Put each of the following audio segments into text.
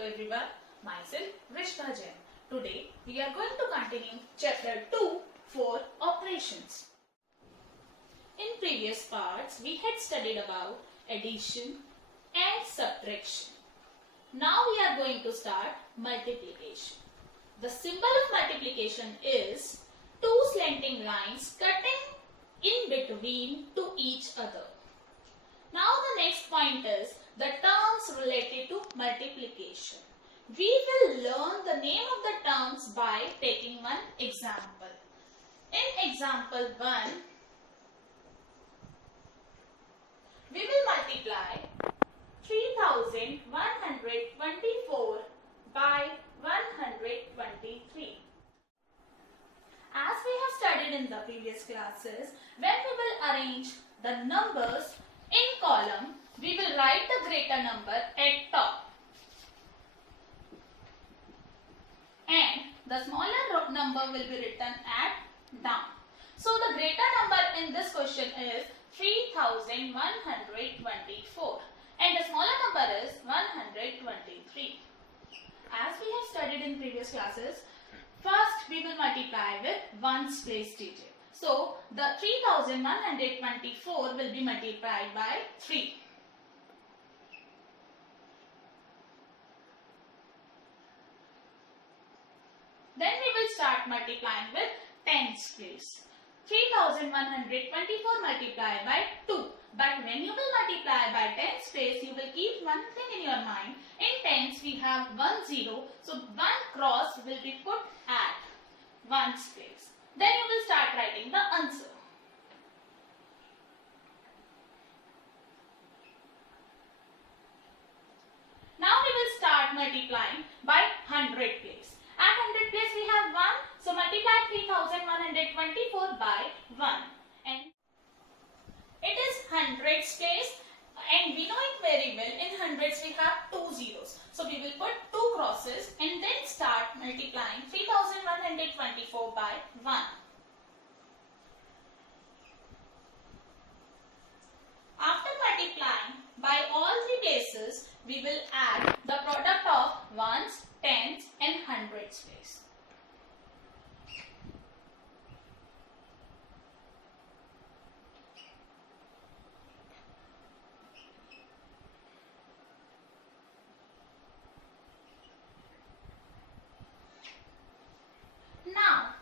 Hello everyone, myself Rishka Jain. Today we are going to continue chapter 2 for operations. In previous parts we had studied about addition and subtraction. Now we are going to start multiplication. The symbol of multiplication is two slanting lines cutting in between to each other. Now the next point is the terms related to multiplication. We will learn the name of the terms by taking one example. In example 1, we will multiply 3124 by 123. As we have studied in the previous classes, when we will arrange the numbers in column, we will write the greater number at top and the smaller number will be written at down. So the greater number in this question is 3124 and the smaller number is 123. As we have studied in previous classes, first we will multiply with ones place digit. So the 3124 will be multiplied by 3. Then we will start multiplying with tens place. 3124 multiplied by 2. But when you will multiply by tens place, you will keep one thing in your mind. In tens we have 1 0. So one cross will be put at ones place. Then you will start writing the answer. Now we will start multiplying by 100 place. At 100 place we have 1. So multiply 3124 by 1. And it is hundreds place. And we know it very well. In hundreds we have 2 zeros. So we will put 2 crosses and then start multiplying 3124 by 1. After multiplying by all three places, we will add the product of ones, tens and hundreds place. Now,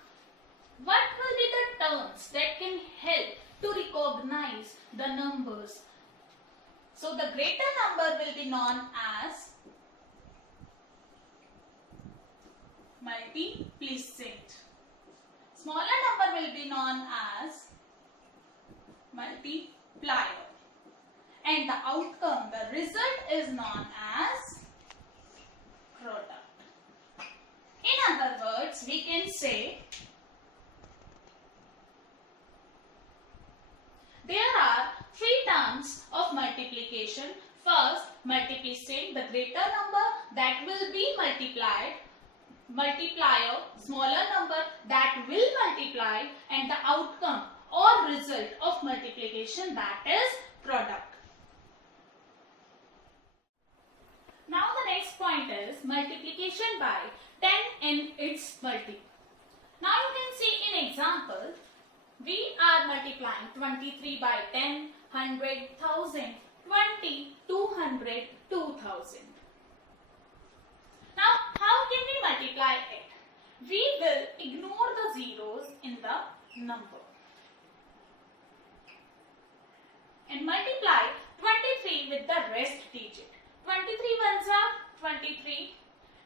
what will be the terms that can help to recognize the numbers? So, the greater number will be known as multiplicand. Smaller number will be known as multiplier. And the outcome, the result is known as product. In other words, we can say there are three terms of multiplication. First, multiplicand, the greater number that will be multiplied. Multiplier, smaller number that will multiply, and the outcome or result of multiplication, that is product. Now the next point is multiplication by 10 and its multiple. Now you can see in example, we are multiplying 23 by 10, 100, 1000, 20, 200, 2000. Now how can we multiply it? We will ignore the zeros in the number and multiply 23 with the rest digit. 23 ones are 23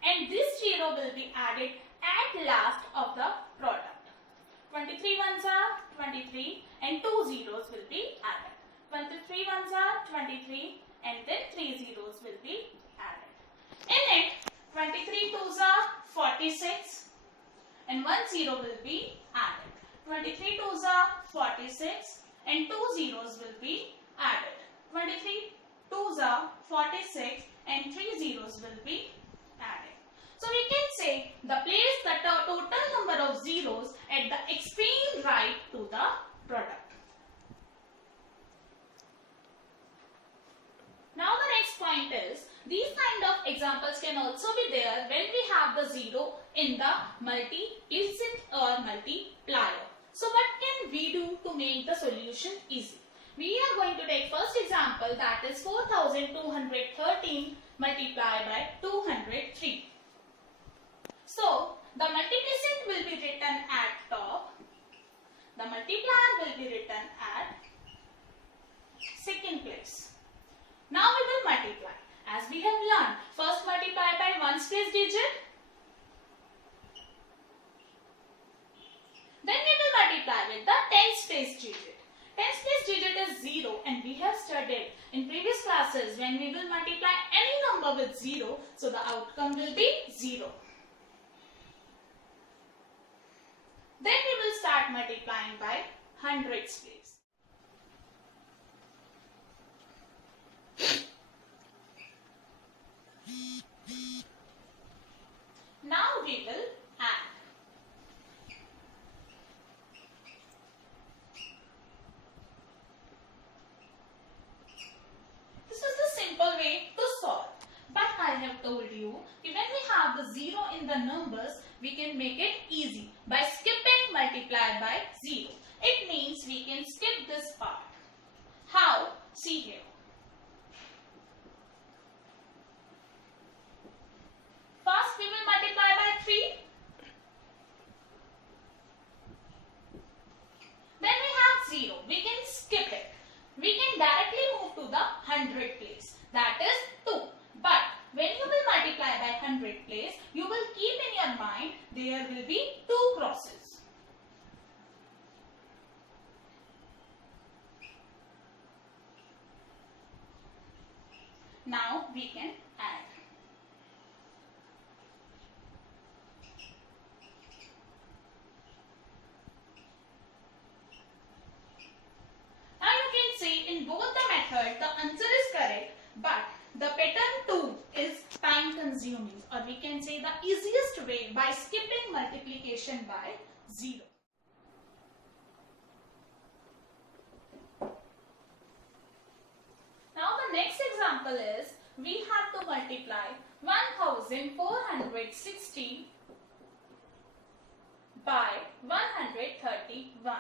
and this 0 will be added at last of the product. 23 ones are 23 and 2 zeros will be added. 23 ones are 23 and then 3 zeros will be added. In it, 23 twos are 46 and 1 0 will be added. 23 twos are 46 and 2 zeros will be added. 23 twos are 46 and 3 zeros will be added. So we can say the place the total number of zeros at the extreme right to the product. Now the next point is these kind of examples can also be there when we have the 0 in the multiplicit or multiplier. So what can we do to make the solution easy? We are going to take first example, that is 4213 multiplied by 203. So the multiplicit will be written at top, the multiplier will be written at second place. Now we will multiply. As we have learned, first multiply by ones place digit. Then we will multiply with the tens place digit. Tens place digit is 0 and we have studied in previous classes when we will multiply any number with 0, so the outcome will be 0. Then we will start multiplying by hundreds place. Now we will add. This is the simple way to solve. But I have told you, when we have the 0 in the numbers, we can make it easy by skipping multiply by 0. It means we can skip this part. How? See here. First we will multiply by 3. Then we have 0. We can skip it. We can directly move to the 100 place. That is 2. But when you will multiply by 100 place, you will keep in your mind there will be 2 crosses. Now we can add. Now you can say in both the method the answer is correct, but the pattern 2 is time consuming, or we can say the easiest way by skipping multiplication by 0. Now the next example is we have to multiply 1460 by 131.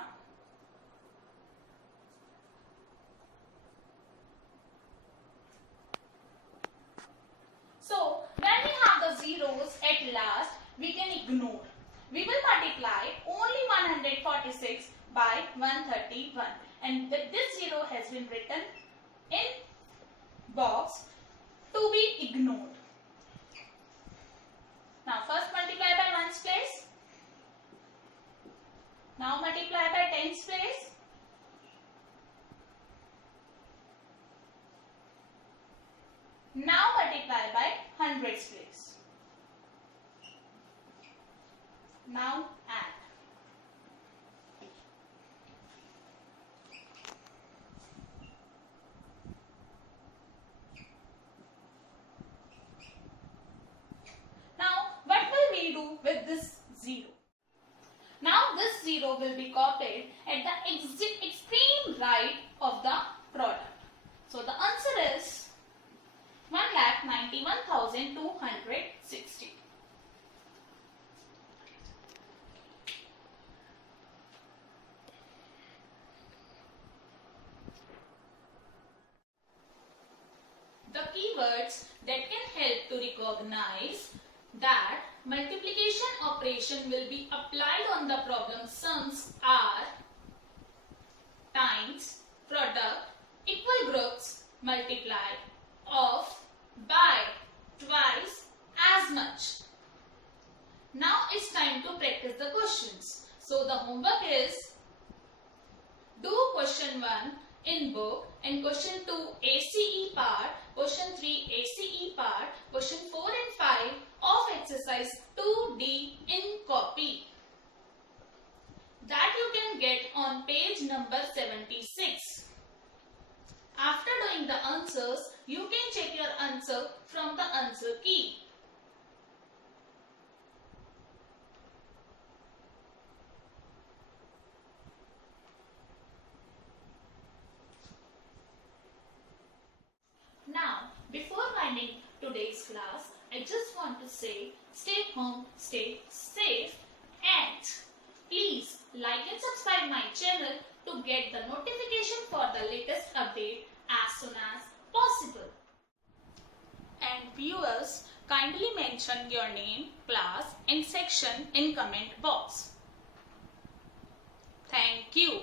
So when we have the zeros at last, we can ignore. We will multiply only 146 by 131, and this 0 has been written in box to be ignored. Now first multiply by ones place. Now multiply by tens place. Now multiply by hundreds place. Now add. Now what will we do with this 0? Now this 0 will be copied at the extreme right of the product. So the answer is 1,91,260. The keywords that can help to recognize that multiplication operation will be applied on the problem sums are times, product, equal groups, multiply, of, by, twice, as much. Now it's time to practice the questions. So the homework is do question 1 in book and question 2 ACE part, question 3 ACE part, question 4 and 5 of exercise 2D in copy. That you can get on page number 76. After doing the answers, you can check your answer from the answer key. Now, before winding today's class, I just want to say stay home, stay safe, and please like and subscribe my channel to get the notification for the latest update as soon as possible. And viewers, kindly mention your name, class and section in comment box. Thank you.